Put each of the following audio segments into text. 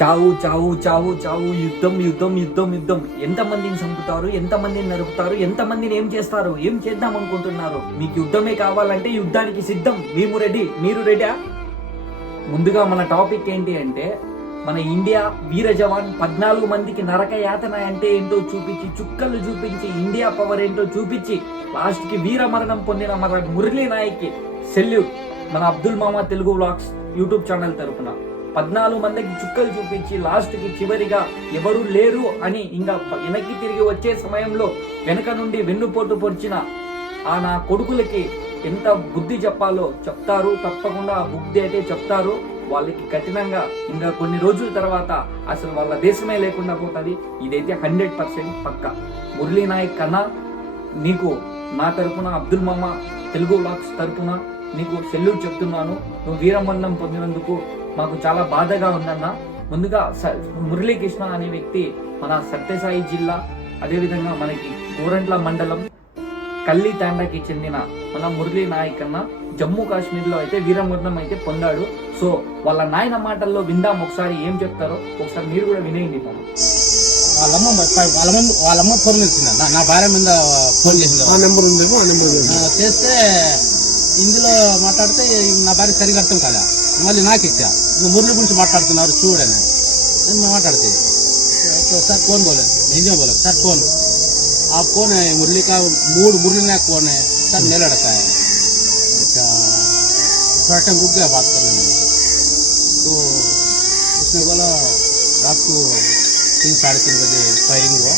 చావు చావు చావు చావు యుద్ధం యుద్ధం యుద్ధం యుద్ధం. ఎంతమందిని చంపుతారు ఎంతమందిని నరుపుతారు ఎంతమందిని ఏం చేస్తారు ఏం చేద్దాం అనుకుంటున్నారు? మీకు యుద్ధమే కావాలంటే యుద్ధానికి సిద్ధం. మేము రెడీ. మీరు రెడీయా? ముందుగా మన టాపిక్ ఏంటి అంటే మన ఇండియా వీర జవాన్ పద్నాలుగు మందికి నరక యాతన అంటే ఏంటో చూపించి చుక్కలు చూపించి ఇండియా పవర్ ఏంటో చూపించి లాస్ట్కి వీర మరణం పొందిన మన మురళీ నాయక్ సెల్యూట్. మన అబ్దుల్ మామా తెలుగు వ్లాగ్స్ యూట్యూబ్ ఛానల్ తరపున. పద్నాలుగు మందికి చుక్కలు చూపించి లాస్ట్కి చివరిగా ఎవరు లేరు అని ఇంకా వెనక్కి తిరిగి వచ్చే సమయంలో వెనక నుండి వెన్నుపోటు పొడిచిన ఆ నా కొడుకులకి ఎంత బుద్ధి చెప్పాలో చెప్తారు. తప్పకుండా ఆ బుద్ధి అయితే చెప్తారు. వాళ్ళకి కఠినంగా ఇంకా కొన్ని రోజుల తర్వాత అసలు వాళ్ళ దేశమే లేకుండా పోతుంది. ఇదైతే హండ్రెడ్ పర్సెంట్ పక్క. మురళీ నాయక్ కన్నా నీకు నా తరపున అబ్దుల్ మామ తెలుగు బ్లాక్స్ తరపున నీకు సెల్యూట్ చెప్తున్నాను. నువ్వు వీరమరణం పొందినందుకు మాకు చాలా బాధగా ఉందన్న. ముందుగా స- మురళీకృష్ణ అనే వ్యక్తి మన సత్యసాయి జిల్లా అదేవిధంగా మనకి గోరంట్ల మండలం కల్లి తాండాకి చెందిన మన మురళీ నాయక్ అన్న జమ్మూ కాశ్మీర్లో అయితే వీరమరణం అయితే పొందాడు. సో వాళ్ళ నాయన మాటల్లో విందాం ఒకసారి ఏం చెప్తారో. ఒకసారి మీరు కూడా వినేయండి తను. వాళ్ళమ్మ వాళ్ళమ్మ వాళ్ళమ్మ ఫోన్ చేసింది. నా భార్య మీద ఫోన్ చేసింది. ఆ నెంబర్ ఉంది ఆ నెంబర్ చేస్తే ఇందులో మాట్లాడితే నా భార్య సరిగా అర్థం కదా మళ్ళీ నాకు ఇచ్చా నువ్వు మురళి గురించి మాట్లాడుతున్నారు చూడని నేను మాట్లాడితే तो सर कौन बोले हिंदी में बोले सर कौन आप कौन है मुरली का मूड मुरली नायक कौन है सर मेरा लड़का है अच्छा थोड़ा टाइम रुक गया बात करने में तो उसने बोला रात को तीन साढ़े तीन बजे फायरिंग हुआ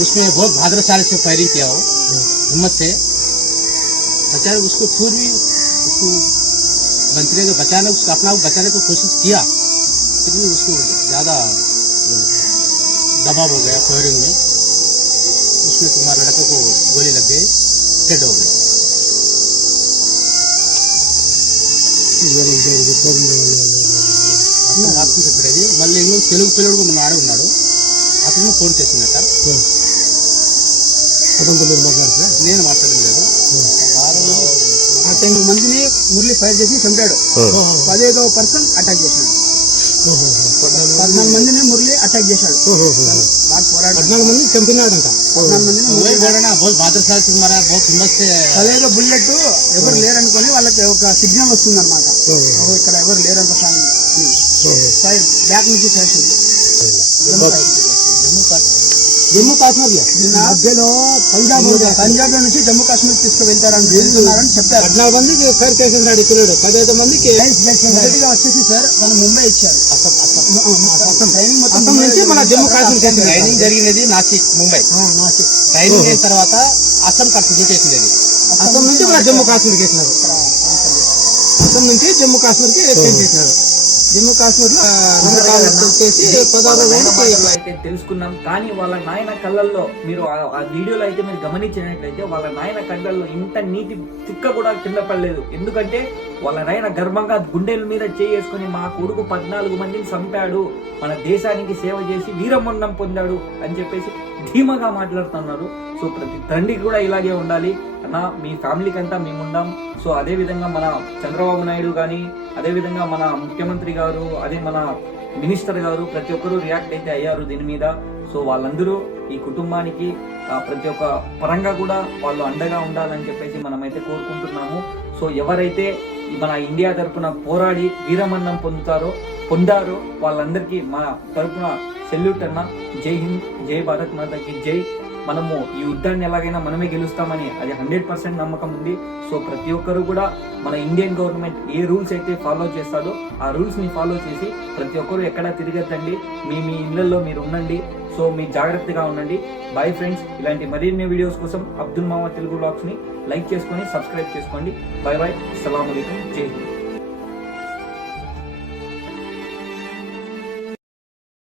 उसमें बहुत भाद्रशाली से फायरिंग किया हो हिम्मत से बेचारे उसको फिर भी उसको बंचने को बचाने उसको अपना को बचाने की कोशिश किया फिर भी उसको ज्यादा दबाव हो गया फायरिंग में उसमें तुम्हारे लड़के को गोली लग गई डेड हो गए అతను అతను చెప్పాడు మళ్ళీ ఇంకో తెలుగు పిల్లడు మన ఆడే ఉన్నాడు అతను ఫోన్ చేసిందట అతనితో మీరు మాట్లాడితే నేను మాట్లాడడం లేదు ఆ పద్దెనిమిది మందిని మురళి ఫైర్ చేసి చంపాడు. పదేదో పర్సన్ అటాక్ చేశాడు. పద్నాలుగు మందిని మురళి అటాక్ చేశాడు. పద్నాలుగు మంది చంపినాడు పద్నాలుగు మందిని బుల్లెట్ ఎవరు లేరనుకొని వాళ్ళకి ఒక సిగ్నల్ వస్తుంది అనమాట ఇక్కడ ఎవరు లేరంత ఫైర్ బ్యాక్ నుంచి ఫైర్. జమ్మూ కాశ్మీర్ జమ్మూ కాశ్మీర్ మధ్యలో పంజాబ్ పంజాబ్ నుంచి. జమ్మూ కాశ్మీర్ తీసుకువెళ్తారని వెళ్తున్నారని చెప్తారు పద్నాలుగు మందికి సార్ కేసు నాడు పదహైదు మందికి వచ్చేసి సార్ మన ముంబై ఇచ్చారు. అసలు నుంచి మన జమ్మూ కాశ్మీర్ ట్రైనింగ్ జరిగినది నాసిక్ ముంబై. నాసిక్. ట్రైనింగ్ అయిన తర్వాత అస్సాం కాస్త చేసినది అసం నుంచి మన జమ్మూ కాశ్మీర్ కేసు అస్సాం నుంచి జమ్మూ కాశ్మీర్కి చేసినారు. జమ్మూ కాశ్మీర్ పదహారు అయితే తెలుసుకున్నాం. కానీ వాళ్ళ నాయన కళ్ళల్లో మీరు ఆ- వీడియోలో అయితే మీరు గమనించినట్లయితే వాళ్ళ నాయన కళ్ళల్లో ఇంత నీటి చుక్క కూడా కింద పడలేదు. ఎందుకంటే వాళ్ళ నాయన గర్భంగా గుండెల మీద చేసుకుని మా కొడుకు పద్నాలుగు మందిని చంపాడు. మన దేశానికి సేవ చేసి వీరమరణం పొందాడు అని చెప్పేసి ధీమాగా మాట్లాడుతున్నారు. సో ప్రతి తండ్రికి కూడా ఇలాగే ఉండాలి. అన్న మీ ఫ్యామిలీకి అంతా మేము ఉండాం సో అదే విధంగా మన చంద్రబాబు నాయుడు కానీ అదేవిధంగా మన ముఖ్యమంత్రి గారు అదే మన మినిస్టర్ గారు ప్రతి ఒక్కరూ రియాక్ట్ అయితే అయ్యారు దీని మీద. సో వాళ్ళందరూ ఈ కుటుంబానికి ప్రతి ఒక్క పరంగా కూడా వాళ్ళు అండగా ఉండాలని చెప్పేసి మనమైతే కోరుకుంటున్నాము. సో ఎవరైతే మన ఇండియా తరపున పోరాడి వీరమన్నం పొందుతారో పొందారో వాళ్ళందరికీ మన తరపున సెల్యూట్ అన్న జై హింద్ జై భారత్ మాతకి జై. మనము ఈ యుద్ధాన్ని ఎలాగైనా మనమే గెలుస్తామని అది హండ్రెడ్ పర్సెంట్ నమ్మకం ఉంది. సో ప్రతి ఒక్కరు కూడా మన ఇండియన్ గవర్నమెంట్ ఏ రూల్స్ అయితే ఫాలో చేస్తారో ఆ రూల్స్ని ఫాలో చేసి ప్రతి ఒక్కరు ఎక్కడ తిరిగెత్తండి మీ మీ ఇళ్ళలో మీరు ఉండండి. సో మీ జాగ్రత్తగా ఉండండి. బాయ్ ఫ్రెండ్స్ ఇలాంటి మరిన్ని వీడియోస్ కోసం అబ్దుల్ మామా తెలుగు బ్లాగ్స్ని లైక్ చేసుకొని సబ్స్క్రైబ్ చేసుకోండి. బాయ్ బాయ్ అస్సలం జై హింద్